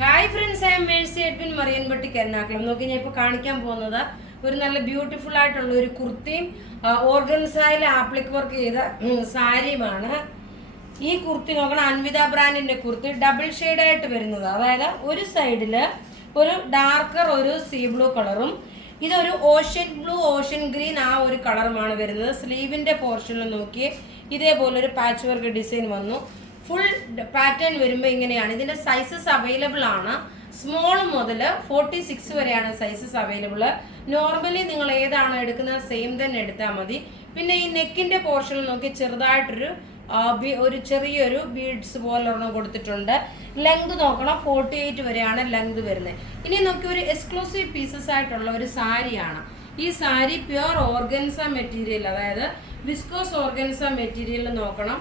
Hi friends, I am Mercy Edwin മറിയൻപട്ടിക്ക് എറണാകുളം. നോക്കി ഞാൻ ഇപ്പോൾ കാണിക്കാൻ പോകുന്നത് ഒരു നല്ല ബ്യൂട്ടിഫുൾ ആയിട്ടുള്ള ഒരു കുർത്തിയും ഓർഗൻസായിൽ ആപ്ലിക് വർക്ക് ചെയ്ത സാരിയുമാണ്. ഈ കുർത്തി നോക്കണം, അൻവിത ബ്രാൻഡിന്റെ കുർത്തി ഡബിൾ ഷെയ്ഡായിട്ട് വരുന്നത്. അതായത് ഒരു സൈഡിൽ ഒരു ഡാർക്കർ ഒരു സീ ബ്ലൂ കളറും ഇതൊരു ഓഷ്യൻ ബ്ലൂ ഓഷ്യൻ ഗ്രീൻ ആ ഒരു കളറുമാണ് വരുന്നത്. സ്ലീവിന്റെ പോർഷനിൽ നോക്കി ഇതേപോലെ ഒരു പാച്ച് വർക്ക് ഡിസൈൻ വന്നു. ഫുൾ പാറ്റേൺ വരുമ്പോൾ ഇങ്ങനെയാണ്. ഇതിന്റെ സൈസസ് അവൈലബിൾ ആണ്. സ്മോൾ മുതൽ 46 വരെയാണ് സൈസസ് അവൈലബിൾ. നോർമലി നിങ്ങൾ ഏതാണ് എടുക്കുന്നത് സെയിം തന്നെ എടുത്താൽ മതി. പിന്നെ ഈ നെക്കിന്റെ പോർഷനിൽ നോക്കി ചെറുതായിട്ടൊരു ഒരു ചെറിയൊരു ബീഡ്സ് പോലെ ഒരെണ്ണം കൊടുത്തിട്ടുണ്ട്. ലെങ്ത് നോക്കണം, 48 വരെയാണ് ലെങ്ത് വരുന്നത്. ഇനി നോക്കി ഒരു എക്സ്ക്ലൂസീവ് പീസസ് ആയിട്ടുള്ള ഒരു സാരിയാണ്. ഈ സാരി പ്യുവർ ഓർഗൻസ മെറ്റീരിയൽ, അതായത് വിസ്കോസ് ഓർഗൻസ മെറ്റീരിയൽ നോക്കണം.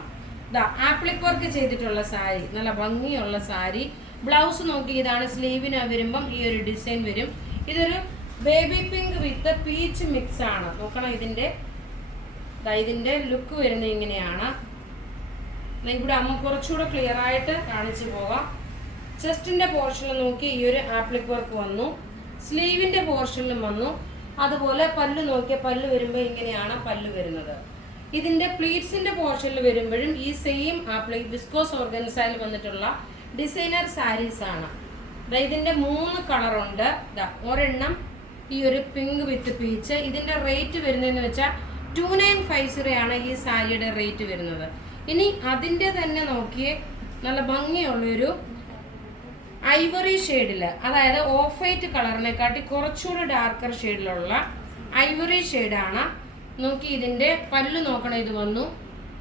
ആപ്ലിക് വർക്ക് ചെയ്തിട്ടുള്ള സാരി, നല്ല ഭംഗിയുള്ള സാരി. ബ്ലൗസ് നോക്കി ഇതാണ്. സ്ലീവിന് വരുമ്പം ഈ ഒരു ഡിസൈൻ വരും. ഇതൊരു ബേബി പിങ്ക് വിത്ത് പീച്ച് മിക്സ് ആണ്. നോക്കണം, ഇതിന്റെ ലുക്ക് വരുന്നത് ഇങ്ങനെയാണ്. ഇവിടെ അമ്മ കുറച്ചുകൂടെ ക്ലിയർ ആയിട്ട് കാണിച്ചു പോകാം. ചെസ്റ്റിന്റെ പോർഷനിൽ നോക്കി ഈ ഒരു ആപ്ലിക് വർക്ക് വന്നു. സ്ലീവിന്റെ പോർഷനിലും വന്നു. അതുപോലെ പല്ല് നോക്കിയ പല്ല് വരുമ്പോൾ ഇങ്ങനെയാണ് പല്ല് വരുന്നത്. ഇതിന്റെ പ്ലീറ്റ്സിന്റെ പോർഷനിൽ വരുമ്പോഴും ഈ സെയിം വിസ്കോസ് ഓർഗൻസയിൽ വന്നിട്ടുള്ള ഡിസൈനർ സാരീസ് ആണ്. ഇതിന്റെ 3 കളറുണ്ട്. ഒരെണ്ണം ഈ ഒരു പിങ്ക് വിത്ത് പീച്ച്. ഇതിന്റെ റേറ്റ് വരുന്നതെന്ന് വെച്ചാൽ 2950 ആണ് ഈ സാരിയുടെ റേറ്റ് വരുന്നത്. ഇനി അതിന്റെ തന്നെ നോക്കിയേ, നല്ല ഭംഗിയുള്ളൊരു ഐവറി ഷെയ്ഡില്, അതായത് ഓഫ് വൈറ്റ് കളറിനെക്കാട്ടി കുറച്ചുകൂടി ഡാർക്കർ ഷെയ്ഡിലുള്ള ഐവറി ഷെയ്ഡാണ്. നോക്കി ഇതിന്റെ പല്ല് നോക്കണം, ഇത് വന്നു.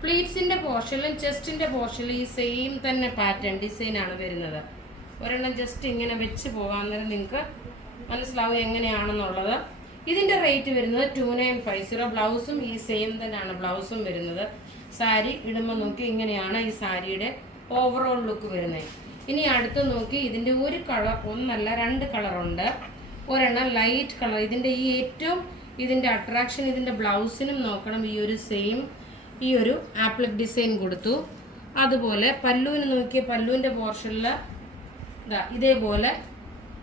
പ്ലീറ്റ്സിന്റെ പോർഷനിലും ചെസ്റ്റിന്റെ പോർഷനിലും ഈ സെയിം തന്നെ പാറ്റേൺ ഡിസൈൻ ആണ് വരുന്നത്. ഒരെണ്ണം ജസ്റ്റ് ഇങ്ങനെ വെച്ച് പോകാൻ നേരം നിങ്ങൾക്ക് മനസ്സിലാവും എങ്ങനെയാണെന്നുള്ളത്. ഇതിന്റെ റേറ്റ് വരുന്നത് 2950. ബ്ലൗസും ഈ സെയിം തന്നെയാണ് ബ്ലൗസും വരുന്നത്. സാരി ഇടുമ്പോൾ നോക്കി ഇങ്ങനെയാണ് ഈ സാരിയുടെ ഓവറോൾ ലുക്ക് വരുന്നത്. ഇനി അടുത്ത് നോക്കി ഇതിന്റെ ഒരു കളർ, ഒന്നല്ല 2 കളറുണ്ട്. ഒരെണ്ണം ലൈറ്റ് കളർ. ഇതിന്റെ അട്രാക്ഷൻ ഇതിന്റെ ബ്ലൗസിനും നോക്കണം. ഈ ഒരു സെയിം ഈ ഒരു ആപ്ലിക് ഡിസൈൻ കൊടുത്തു. അതുപോലെ പല്ലുവിന് നോക്കിയ പല്ലുവിന്റെ പോർഷനിൽ ഇതേപോലെ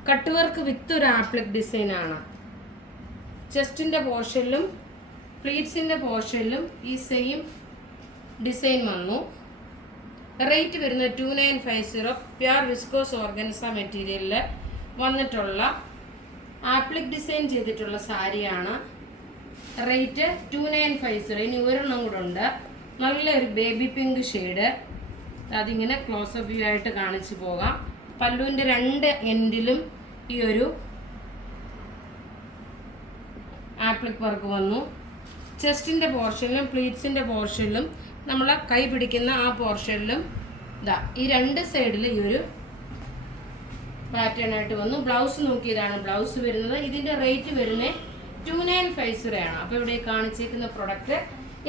കട്ട് വർക്ക് വിത്ത് ഒരു ആപ്ലിക് ഡിസൈൻ ആണ്. ചെസ്റ്റിന്റെ പോർഷനിലും പ്ലീറ്റ്സിന്റെ പോർഷനിലും ഈ സെയിം ഡിസൈൻ വന്നു. റേറ്റ് വരുന്നത് 2950. പ്യുർ വിസ്കോസ് ഓർഗൻസ മെറ്റീരിയലിൽ വന്നിട്ടുള്ള ആപ്ലിക് ഡിസൈൻ ചെയ്തിട്ടുള്ള സാരിയാണ്. റേറ്റ് 2950. ഇനി ഒരെണ്ണം കൂടെ ഉണ്ട്, നല്ലൊരു ബേബി പിങ്ക് ഷെയ്ഡ്. അതിങ്ങനെ ക്ലോസപ്പ് വ്യൂ ആയിട്ട് കാണിച്ചു പോകാം. പല്ലുവിൻ്റെ 2 എൻഡിലും ഈ ഒരു ആപ്ലിക് വർക്ക് വന്നു. ചെസ്റ്റിൻ്റെ പോർഷനിലും പ്ലീറ്റ്സിൻ്റെ പോർഷനിലും നമ്മളെ കൈ പിടിക്കുന്ന ആ പോർഷനിലും ഈ 2 സൈഡിൽ ഈ ഒരു പാറ്റേൺ ആയിട്ട് വന്നു. ബ്ലൗസ് നോക്കിയതാണ് ബ്ലൗസ് വരുന്നത്. ഇതിന്റെ റേറ്റ് വരുന്നത് 2950 ആണ്. അപ്പോൾ ഇവിടെ കാണിച്ചേക്കുന്ന പ്രൊഡക്റ്റ്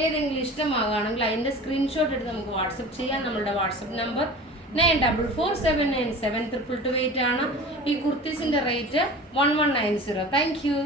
ഏതെങ്കിലും ഇഷ്ടമാകുകയാണെങ്കിൽ അതിന്റെ സ്ക്രീൻഷോട്ട് എടുത്ത് നമുക്ക് വാട്സപ്പ് ചെയ്യാം. നമ്മളുടെ വാട്സപ്പ് നമ്പർ 9447972228 ആണ്. ഈ കുർത്തീസിന്റെ റേറ്റ് 1190. Thank you.